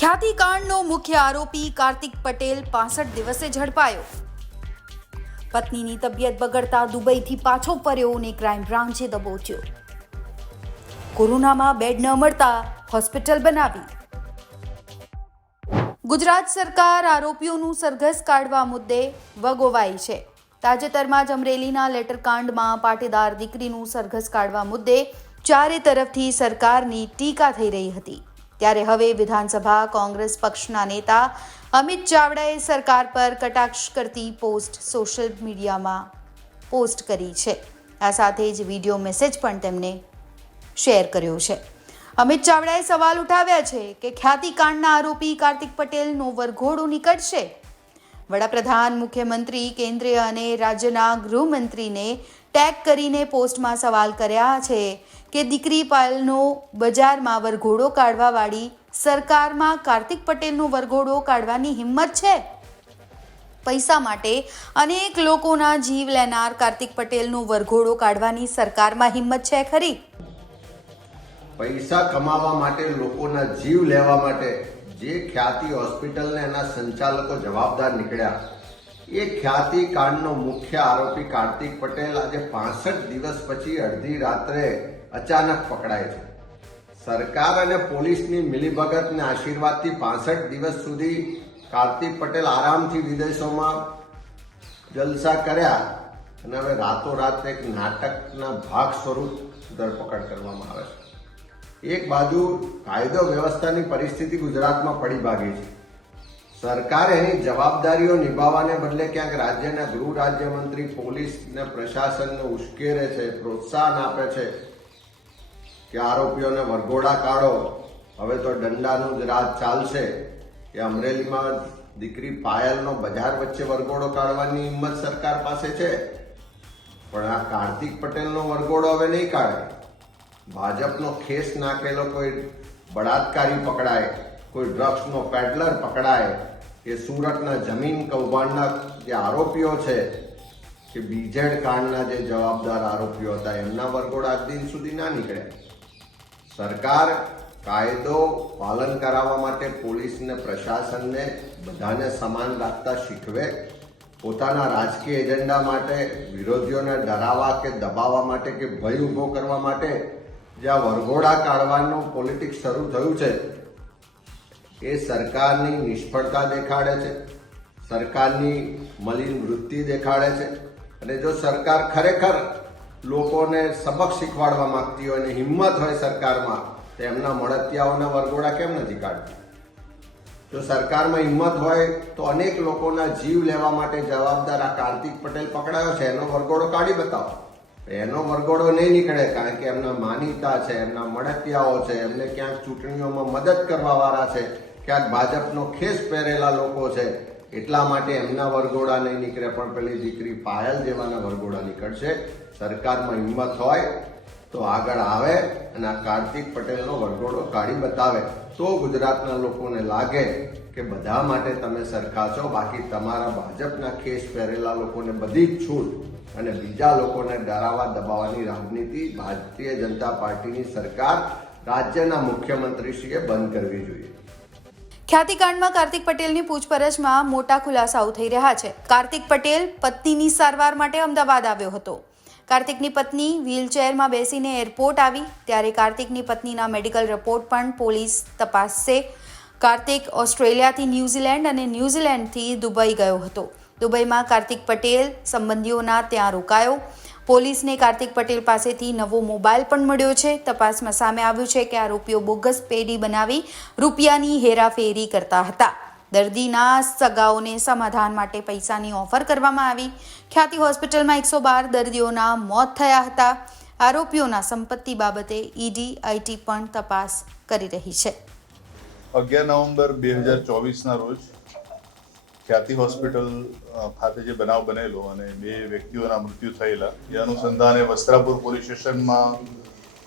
ખ્યાતિકાંડનો મુખ્ય આરોપી કાર્તિક પટેલ 65 દિવસે ઝડપાયો। પત્નીની તબિયત બગડતા દુબઈથી પાછો ફર્યો અને ક્રાઇમ બ્રાન્ચે દબોચ્યો। કોરોનામાં બેડ ન મળતા હોસ્પિટલ બનાવી। ગુજરાત સરકાર આરોપીઓનું સરઘસ કાઢવા મુદ્દે વગોવાઈ છે। તાજેતરમાં જ અમરેલીના લેટરકાંડમાં પાટીદાર દીકરીનું સરઘસ કાઢવા મુદ્દે ચારે તરફથી સરકારની ટીકા થઈ રહી હતી। ત્યારે હવે વિધાનસભા કોંગ્રેસ પક્ષના નેતા અમિત ચાવડાએ સરકાર પર કટાક્ષ કરતી પોસ્ટ સોશિયલ મીડિયામાં પોસ્ટ કરી છે। આ સાથે જ વિડીયો મેસેજ પણ તેમણે શેર કર્યો છે। અમિત ચાવડાએ સવાલ ઉઠાવ્યા છે કે ખ્યાતિકાંડના આરોપી કાર્તિક પટેલનો વરઘોડો નીકળશે। વડાપ્રધાન, મુખ્યમંત્રી, કેન્દ્રીય અને રાજ્યના ગૃહમંત્રીને ટેગ કરીને પોસ્ટમાં સવાલ કર્યા છે કે દીકરી પાયલનો બજારમાં વરઘોડો કાઢવાવાળી સરકારમાં કાર્તિક પટેલનો વરઘોડો કાઢવાની હિંમત છે? પૈસા માટે અનેક લોકોના જીવ લેનાર કાર્તિક પટેલનો વરઘોડો કાઢવાની સરકારમાં હિંમત છે ખરી? પૈસા કમાવા માટે, લોકોના જીવ લેવા માટે જે ખ્યાતિ હોસ્પિટલને એના સંચાલકો જવાબદાર નીકળ્યા, એ ખ્યાતિ કાંડનો મુખ્ય આરોપી કાર્તિક પટેલ આજે 65 દિવસ પછી અડધી રાત્રે અચાનક પકડાય છે। સરકાર અને પોલીસની મિલીભગત ને આશીર્વાદથી 65 દિવસ સુધી કાર્તિક પટેલ આરામથી વિદેશોમાં જલસા કર્યા અને હવે રાતોરાત એક નાટકના ભાગ સ્વરૂપ ધરપકડ કરવામાં આવે છે। એક બાજુ કાયદો વ્યવસ્થાની પરિસ્થિતિ ગુજરાતમાં પડી ભાગી છે। સરકાર એની જવાબદારીઓ નિભાવવાને બદલે ક્યાંક રાજ્યના ગૃહ રાજ્યમંત્રી પોલીસ ને પ્રશાસનને ઉશ્કેરે છે, પ્રોત્સાહન આપે છે કે આરોપીઓને વરઘોડા કાઢો, હવે તો દંડાનું જ રાજ ચાલશે। એ અમરેલીમાં દીકરી પાયલનો બજાર વચ્ચે વરઘોડો કાઢવાની હિંમત સરકાર પાસે છે, પણ આ કાર્તિક પટેલનો વરઘોડો હવે નહીં કાઢે। ભાજપનો ખેસ નાખેલો કોઈ બળાત્કારી પકડાય, કોઈ ડ્રગ્સનો પેડલર પકડાય, કે સુરતના જમીન કૌભાંડના જે આરોપીઓ છે કે બીજેડ કાંડના જે જવાબદાર આરોપીઓ હતા એમના વરઘોડા આજ દિન સુધી ના નીકળ્યા। સરકાર કાયદો પાલન કરાવવા માટે પોલીસને, પ્રશાસનને બધાને સમાન રાખતા શીખવે। પોતાના રાજકીય એજન્ડા માટે, વિરોધીઓને ડરાવવા કે દબાવવા માટે કે ભય ઊભો કરવા માટે જ્યાં વરઘોડા કાઢવાનું પોલિટિક્સ શરૂ થયું છે, એ સરકારની નિષ્ફળતા દેખાડે છે, સરકારની મલિન વૃત્તિ દેખાડે છે। અને જો સરકાર ખરેખર લોકોને સબક શીખવાડવા માંગતી હોય અને હિંમત હોય સરકારમાં, તો એમના મળતિયાઓના વરઘોડા કેમ નથી કાઢતી? જો સરકારમાં હિંમત હોય તો અનેક લોકોના જીવ લેવા માટે જવાબદાર આ કાર્તિક પટેલ પકડાયો છે, એનો વરઘોડો કાઢી બતાવો। એનો વરઘોડો નહીં નીકળે કારણ કે એમના માનીતા છે, એમના મળતિયાઓ છે, એમને ક્યાંક ચૂંટણીઓમાં મદદ કરવા વાળા છે, ક્યાંક ભાજપનો ખેસ પહેરેલા લોકો છે, એટલા માટે એમના વરઘોડા નહીં નીકળે, પણ પેલી દીકરી પાયલ જેવાના વરઘોડા નીકળશે। સરકારમાં હિંમત હોય તો આગળ આવે અને આ કાર્તિક પટેલનો વરઘોડો કાઢી બતાવે, તો ગુજરાતના લોકોને લાગે કે બધા માટે તમે સરખા છો। બાકી તમારા ભાજપના ખેસ પહેરેલા લોકોને બધી જ છૂટ અને બીજા લોકોને ડરાવવા દબાવવાની રાજનીતિ ભારતીય જનતા પાર્ટીની સરકાર, રાજ્યના મુખ્યમંત્રીશ્રીએ બંધ કરવી જોઈએ। ખ્યાતિકાંડમાં કાર્તિક પટેલની પૂછપરછમાં મોટા ખુલાસાઓ થઈ રહ્યા છે। કાર્તિક પટેલ પત્નીની સારવાર માટે અમદાવાદ આવ્યો હતો। કાર્તિકની પત્ની વ્હીલચેરમાં બેસીને એરપોર્ટ આવી ત્યારે કાર્તિકની પત્નીના મેડિકલ રિપોર્ટ પણ પોલીસ તપાસશે। કાર્તિક ઓસ્ટ્રેલિયાથી ન્યૂઝીલેન્ડ અને ન્યૂઝીલેન્ડથી દુબઈ ગયો હતો। દુબઈમાં કાર્તિક પટેલ સંબંધીઓના ત્યાં રોકાયો। પોલીસને કાર્તિક પટેલ પાસેથી નવો મોબાઈલ પણ મળ્યો છે। તપાસમાં સામે આવ્યું છે કે આરોપીઓ બોગસ પેઢી બનાવી રૂપિયાની હેરાફેરી કરતા હતા। દર્દીના સગાઓને સમાધાન માટે પૈસાની ઓફર કરવામાં આવી। ખ્યાતિ હોસ્પિટલમાં 112 દર્દીઓના મોત થયા હતા। આરોપીઓના સંપત્તિ બાબતે ઈડી, આઈટી પણ તપાસ કરી રહી છે। 11 નવેમ્બર 2024ના રોજ ખ્યાતિ હોસ્પિટલ ખાતે જે બનાવ બનેલો અને 2 વ્યક્તિઓના મૃત્યુ થયેલા, એ અનુસંધાને વસ્ત્રાપુર પોલીસ સ્ટેશનમાં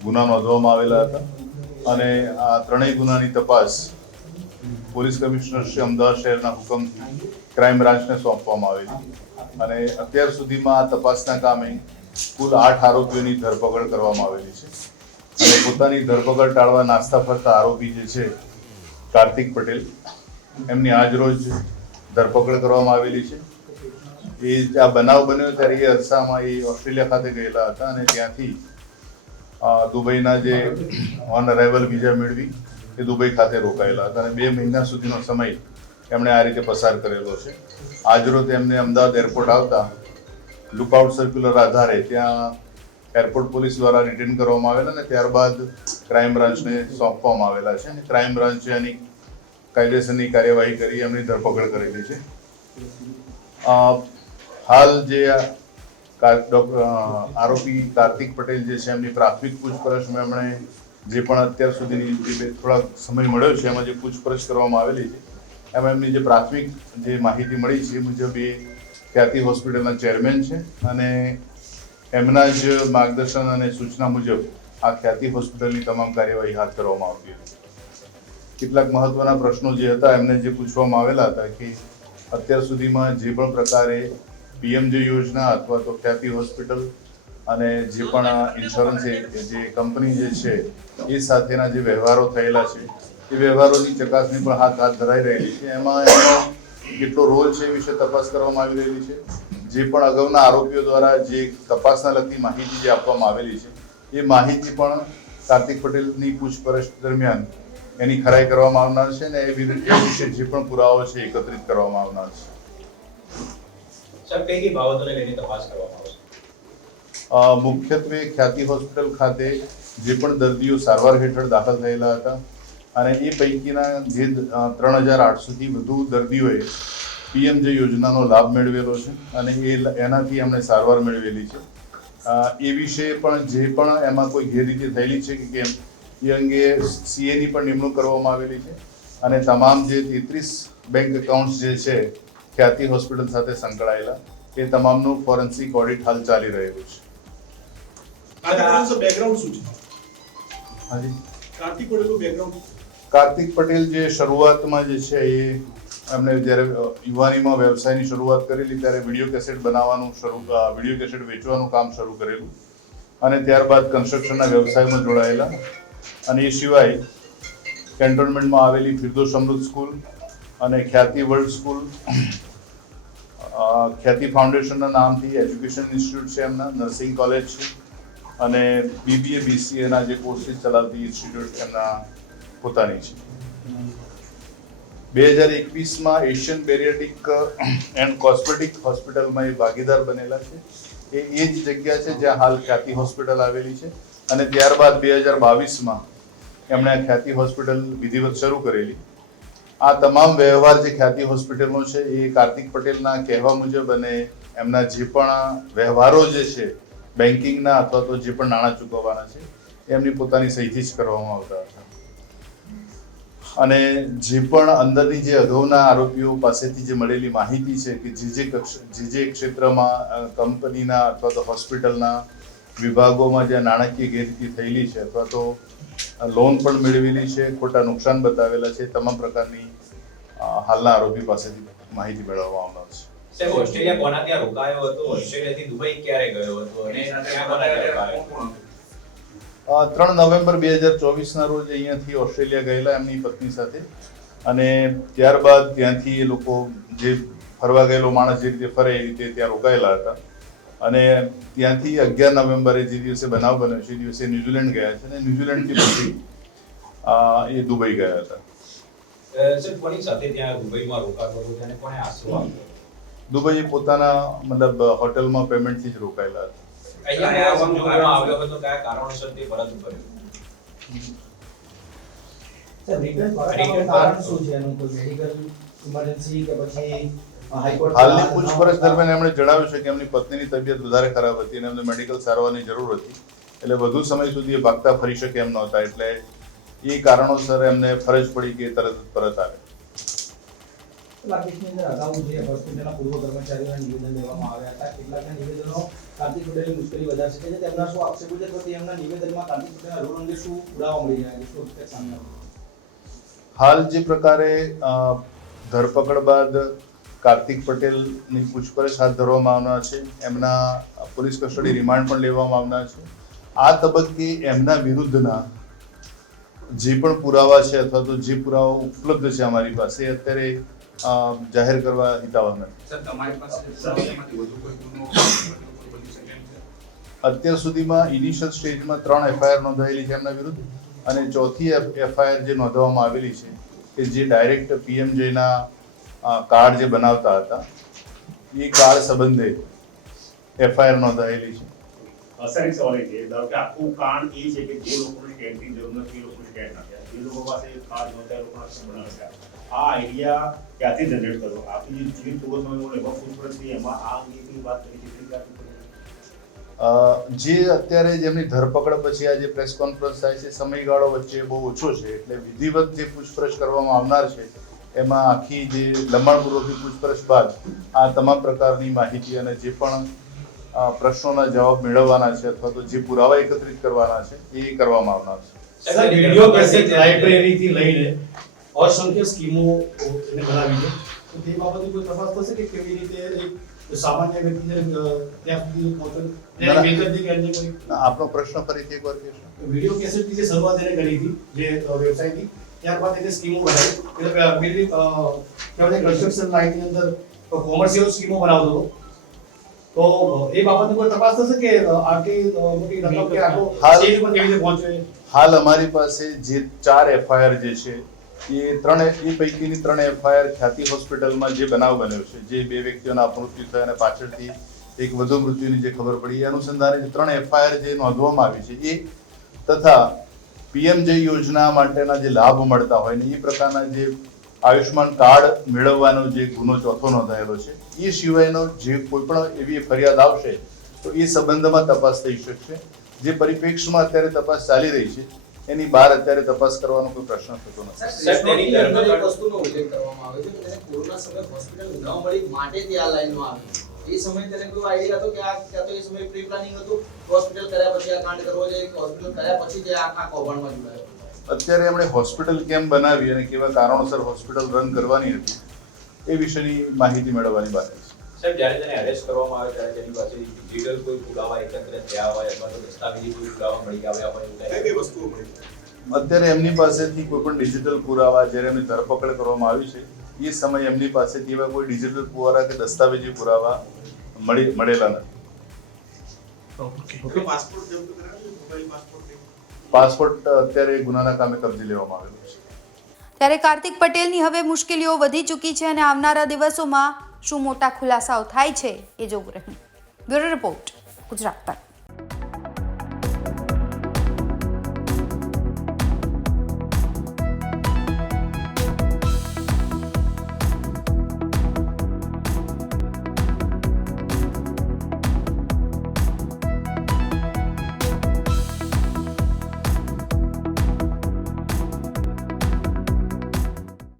ગુના નોંધવામાં આવેલા હતા અને આ ત્રણેય ગુનાની તપાસ પોલીસ કમિશનર શ્રી અમદાવાદ શહેરના હુકમથી ક્રાઇમ બ્રાન્ચને સોંપવામાં આવેલી અને અત્યાર સુધીમાં આ તપાસના કામે કુલ 8 આરોપીઓની ધરપકડ કરવામાં આવેલી છે અને પોતાની ધરપકડ ટાળવા નાસ્તા ફરતા આરોપી જે છે કાર્તિક પટેલ, એમની આજરોજ ધરપકડ કરવામાં આવેલી છે. એ આ બનાવ બન્યો ત્યારે એ અરસામાં એ ઓસ્ટ્રેલિયા ખાતે ગયેલા હતા અને ત્યાંથી દુબઈના જે ઓન અરાઇવલ વિઝા મેળવી એ દુબઈ ખાતે રોકાયેલા હતા અને 2 મહિના સુધીનો સમય એમણે આ રીતે પસાર કરેલો છે. આજરોજ એમને અમદાવાદ એરપોર્ટ આવતા લુકઆઉટ સર્ક્યુલર આધારે ત્યાં એરપોર્ટ પોલીસ દ્વારા રિટેન કરવામાં આવેલા અને ત્યારબાદ ક્રાઇમ બ્રાન્ચને સોંપવામાં આવેલા છે અને ક્રાઇમ બ્રાન્ચે આની કાયદેસરની કાર્યવાહી કરી એમની ધરપકડ કરેલી છે. હાલ જે આરોપી કાર્તિક પટેલ જે છે એમની પ્રાથમિક પૂછપરછમાં એમણે જે પણ અત્યાર સુધીની થોડા સમય મળ્યો છે એમાં જે પૂછપરછ કરવામાં આવેલી છે એમાં એમની જે પ્રાથમિક જે માહિતી મળી છે એ મુજબ એ ખ્યાતિ હોસ્પિટલના ચેરમેન છે અને એમના જ માર્ગદર્શન અને સૂચના મુજબ આ ખ્યાતિ હોસ્પિટલની તમામ કાર્યવાહી હાથ ધરવામાં આવતી હતી. કેટલાક મહત્વના પ્રશ્નો જે હતા એમને જે પૂછવામાં આવેલા હતા કે અત્યાર સુધીમાં જે પણ પ્રકારે પીએમજે યોજના અથવા તો ખ્યાતિ હોસ્પિટલ અને જે પણ ઇન્સ્યોરન્સ જે કંપની જે છે એ સાથેના જે વ્યવહારો થયેલા છે એ વ્યવહારોની ચકાસણી પણ હાથ ધરાઈ રહેલી છે. એમાં એનો કેટલો રોલ છે એ વિશે તપાસ કરવામાં આવી રહેલી છે. જે પણ અગાઉના આરોપીઓ દ્વારા જે તપાસના લગતી માહિતી જે આપવામાં આવેલી છે એ માહિતી પણ કાર્તિક પટેલની પૂછપરછ દરમિયાન એની ખરાઈ કરવામાં આવનાર છે અને એ વિશે જે પણ પુરાવાઓ છે એકત્રિત કરવામાં આવનાર છે. સર, કઈ બાબતોને લઈને તપાસ કરવામાં આવશે? મુખ્યત્વે ખ્યાતિ હોસ્પિટલ ખાતે જે પણ દર્દીઓ સારવાર હેઠળ દાખલ થયેલા હતા અને એ પૈકીના જે 3800 થી વધુ દર્દીઓએ પીએમજે યોજનાનો લાભ મેળવેલો છે અને એનાથી એમણે સારવાર મેળવેલી છે. એ વિશે પણ જે પણ એમાં કોઈ ગેરરીતિ થયેલી છે કે કેમ એ અંગે સીએની પણ નિમણૂક કરવામાં આવેલી છે અને તમામ જે 33 બેંક એકાઉન્ટ્સ જે છે ખ્યાતિ હોસ્પિટલ સાથે સંકળાયેલા એ તમામનું ફોરેન્સિક ઓડિટ હાલ ચાલી રહ્યું છે. બેકગ્રાઉન્ડ શું છે? હાજી, કાર્તિક પટેલનું બેકગ્રાઉન્ડ? કાર્તિક પટેલ જે શરૂઆતમાં જે છે એ એમણે જ્યારે યુવાનીમાં વ્યવસાયની શરૂઆત કરેલી ત્યારે વિડીયો કેસેટ બનાવવાનું વિડીયો કેસેટ વેચવાનું કામ શરૂ કરેલું અને ત્યારબાદ કન્સ્ટ્રક્શનના વ્યવસાયમાં જોડાયેલા અને એ સિવાય કેન્ટોનમેન્ટમાં આવેલી ફિરદોસ અમૃત સ્કૂલ અને ખ્યાતિ વર્લ્ડ સ્કૂલ, ખ્યાતિ ફાઉન્ડેશનના નામથી એજ્યુકેશન ઇન્સ્ટિટ્યૂટ છે એમના, નર્સિંગ કોલેજ છે અને BBA BCAના જે કોર્સીસ ચલાવતી ઇન્સ્ટિટ્યૂટ એમના પોતાની છે. 2021માં એશિયન બેરિયાટિક એન્ડ કોસ્મેટિક હોસ્પિટલમાં એ ભાગીદાર બનેલા છે. એ જ જગ્યા છે જ્યાં હાલ ખ્યાતિ હોસ્પિટલ આવેલી છે અને ત્યારબાદ 2022માં એમણે ખ્યાતિ હોસ્પિટલ વિધિવત શરૂ કરેલી. આ તમામ વ્યવહાર જે ખ્યાતિ હોસ્પિટલનો છે એ કાર્તિક પટેલના કહેવા મુજબ અને એમના જે પણ વ્યવહારો જે છે બેન્કિંગના અથવા તો જે પણ નાણાં ચૂકવવાના છે એમની પોતાની સહીથી જ કરવામાં આવતા હતા અને જે પણ અંદરની જે અગાઉના આરોપીઓ પાસેથી જે મળેલી માહિતી છે કે જે ક્ષેત્રમાં કંપનીના અથવા તો હોસ્પિટલના વિભાગોમાં જે નાણાકીય ગેરરીતિ થયેલી છે અથવા તો લોન પણ મેળવેલી છે, ખોટા નુકસાન બતાવેલા છે, તમામ પ્રકારની હાલના આરોપી પાસેથી માહિતી મેળવવામાં આવનાર છે. સાહેબ, ઓસ્ટ્રેલિયા કોના ત્યાં રોકાયો હતો? ઓસ્ટ્રેલિયાથી દુબઈ ક્યારે ગયો હતો અને ત્યાં કોના ત્યાં રોકાયો? 3 નવેમ્બર 2024ના રોજ અહીંયાથી ઓસ્ટ્રેલિયા ગયેલા એમની પત્ની સાથે અને ત્યારબાદ ત્યાંથી એ લોકો જે ફરવા ગયેલો માણસ જે રીતે ફરે એ રીતે ત્યાં રોકાયેલા હતા અને ત્યાંથી 11 નવેમ્બરે જે દિવસે બનાવ બન્યો છે એ દિવસે ન્યુઝીલેન્ડ ગયા છે અને ન્યુઝીલેન્ડથી પછી એ દુબઈ ગયા હતા. સર, કોની સાથે ત્યાં દુબઈમાં રોકાતો હતો અને કોણે આશરો આપ્યો? દુબઈ પોતાના મતલબ હોટલમાં પેમેન્ટથી જ રોકાયેલા હતા. અહીંયા સંજોગોમાં આવ્યો હતો, કયા કારણોસર તે પરત કર્યો? સર, રિટર્ન પરતવાનું કારણ શું છે? એનું કોઈ મેડિકલ ઇમરજન્સી કે પછી હાઈકોર્ટ? હાલની પૂછપરછ દરમિયાન એમણે જણાવ્યું છે કે એમની પત્નીની તબિયત વધારે ખરાબ હતી અને એમને મેડિકલ સારવારની જરૂર હતી એટલે વધુ સમય સુધી એ ભાગતા ફરી શકે એમ નહોતા એટલે એ કારણોસર એમને ફરજ પડી કે તરત પરત આવે. કેસની અંદર અગાઉ જે હોસ્પિટલના પૂર્વ કર્મચારીઓના નિવેદન લેવામાં આવ્યા હતા, કેટલાકના નિવેદનો કાર્તિક પટેલની મુશ્કેલી વધારી શકે છે. તેમના શું આક્ષેપો છે તો તેમના નિવેદનમાં કાર્તિક પટેલના રોલ અંગે શું પુરાવા મળી રહ્યા છે? શું સામે આવ્યું? હાલ જે પ્રકારે ધરપકડ બાદ કાર્તિક પટેલની પૂછપરછ હાથ ધરવામાં આવનાર છે, એમના પોલીસ કસ્ટડી રિમાન્ડ પણ લેવામાં આવનાર છે. આ તબક્કે એમના વિરુદ્ધના જે પણ પુરાવા છે અથવા તો જે પુરાવા ઉપલબ્ધ છે અમારી પાસે એ અત્યારે જાહેર કરવા હિતાવહ નથી. સર તમારી પાસે પુરાવામાંથી વધુ કોઈ ગુનો બની શકે એમ છે? અત્યાર સુધીમાં ઇનિશિયલ સ્ટેજમાં 3 એફઆઈઆર નોંધાયેલી છે એમના વિરુદ્ધ, અને ચોથી એફઆઈઆર જે નોંધવામાં આવેલી છે કે જે ડાયરેક્ટ પીએમજેના કાર્ડ જે બનાવતા હતા એ કાર્ડ સંબંધે એફઆઈઆર નોંધાયેલી છે. સર એક સવાલ એ છે, ધારો કે આખું કાંડ એ છે કે જે લોકોને સ્કેનની જરૂર નથી એ લોકોને સ્કેન નાખ્યા, જે લોકો પાસે કાર્ડ નહોતા એ લોકોને અક્ષર બનાવ્યા. આ આઈડિયા ક્યાંથી જનરેટ કરો? આપણી જે થોડો સમય લગભગ પૂછપરછ થઈ એમાં આ અંગેની વાત કરી છે જે અત્યારે જેમની ધરપકડ પછી આ જે પ્રેસ કોન્ફરન્સ થાય છે સમયગાળો વચ્ચે બહુ ઓછો છે, એટલે વિધિવત જે પૂછપરછ કરવામાં આવનાર છે એમાં આખી જે લંબાણપૂર્વકની પૂછપરછ બાદ આ તમામ પ્રકારની માહિતી અને જે પણ પ્રશ્નોના જવાબ મેળવવાના છે અથવા તો જે પુરાવા એકત્રિત કરવાના છે એ કરવામાં આવનાર છે. સર વિડિયો કેસેટ લાઇબ્રેરીથી લઈને અસંખ્ય સ્કીમો એને બનાવી છે, તો તે બાબતે કોઈ તપાસ થશે કે કેવી રીતે એક સામાન્ય વ્યક્તિને ત્યાં સુધી પહોંચે? આપનો પ્રશ્ન ફરીથી એકવાર કહેશો? વિડિયો કેસેટની જે શરૂઆત એને કરી હતી જે વેબસાઇટની, ત્યારબાદ એને સ્કીમો બનાવી, એટલે બિલ્ડિંગ કહેવાય કન્સ્ટ્રક્શન લાઇનની અંદર કોમર્શિયલ સ્કીમો બનાવતો હતો, તો એ બાબતે કોઈ તપાસ થશે કે આટલી મોટી રકમ કે આખો સ્ટેજ પર કેવી રીતે પહોંચે? હાલ અમારી પાસે જે 4 એફઆઈઆર જે છે એ પૈકીની 3 એફઆઈઆર ખ્યાતિ હોસ્પિટલમાં જે બનાવ બન્યો છે, જે 2 વ્યક્તિઓના મૃત્યુ થયા અને પાછળથી એક વધુ મૃત્યુની જે ખબર પડી, એ અનુસંધાને જે 3 એફઆઈઆર જે નોંધવામાં આવી છે એ તથા પીએમજે યોજના માટેના જે લાભ મળતા હોય ને એ પ્રકારના જે આયુષ્માન કાર્ડ મેળવવાનો જે ગુનો ચોથો નોંધાયેલો છે, એ સિવાયનો જે કોઈ પણ એવી ફરિયાદ આવશે તો એ સંબંધમાં તપાસ થઈ શકશે. જે પરિપ્રેક્ષમાં અત્યારે તપાસ ચાલી રહી છે એની બહાર અત્યારે તપાસ કરવાનો કોઈ પ્રશ્ન થતો નથી. સર, તેની ધરપકડ એક વસ્તુનો ઉલ્લેખ કરવામાં આવ્યો છે કે તેને કોરોના સમયે હોસ્પિટલ ન મળી માટે તે આ લાઈનમાં આવ્યો. એ સમયે તેને કોઈ આઈડિયા હતો કે આ ક્યાં તો એ સમયે પ્રી પ્લાનિંગ હતું હોસ્પિટલ કર્યા પછી આ કાંડ કરવો જોઈએ કે હોસ્પિટલ કર્યા પછી તે આ કૌભાંડમાં જોડાયો? અત્યારે એમણે હોસ્પિટલ કેમ બનાવી અને કેવા કારણોસર હોસ્પિટલ રન કરવાની હતી એ વિશેની માહિતી મેળવવાની બાકી છે. સાહેબ, જ્યારે તેને અરેસ્ટ કરવામાં આવે ત્યારે તેની પાસે ડિજિટલ કોઈ પુરાવા એકત્રિત થયા હોય અથવા તો દસ્તાવેજી કોઈ પુરાવા મળી આવ્યા હોય એવું કઈ કઈ વસ્તુઓ મળી? અત્યારે એમની પાસેથી કોઈ પણ ડિજિટલ પુરાવા, જ્યારે એમની ધરપકડ કરવામાં આવી છે એ સમયે એમની પાસેથી એવા કોઈ ડિજિટલ પુરાવા કે દસ્તાવેજી પુરાવા મળેલા નથી. પાસપોર્ટ જપ્ત કરાવ્યો, મોબાઈલ પાસપોર્ટ? પાસપોર્ટ અત્યારે ગુનાના કામે કબજે લેવામાં આવેલો છે. ત્યારે કાર્તિક પટેલની હવે મુશ્કેલીઓ વધી ચૂકી છે અને આવનારા દિવસોમાં શું મોટા ખુલાસાઓ થાય છે એ જોવું રહ્યું. બ્યુરો રિપોર્ટ, ગુજરાત તક.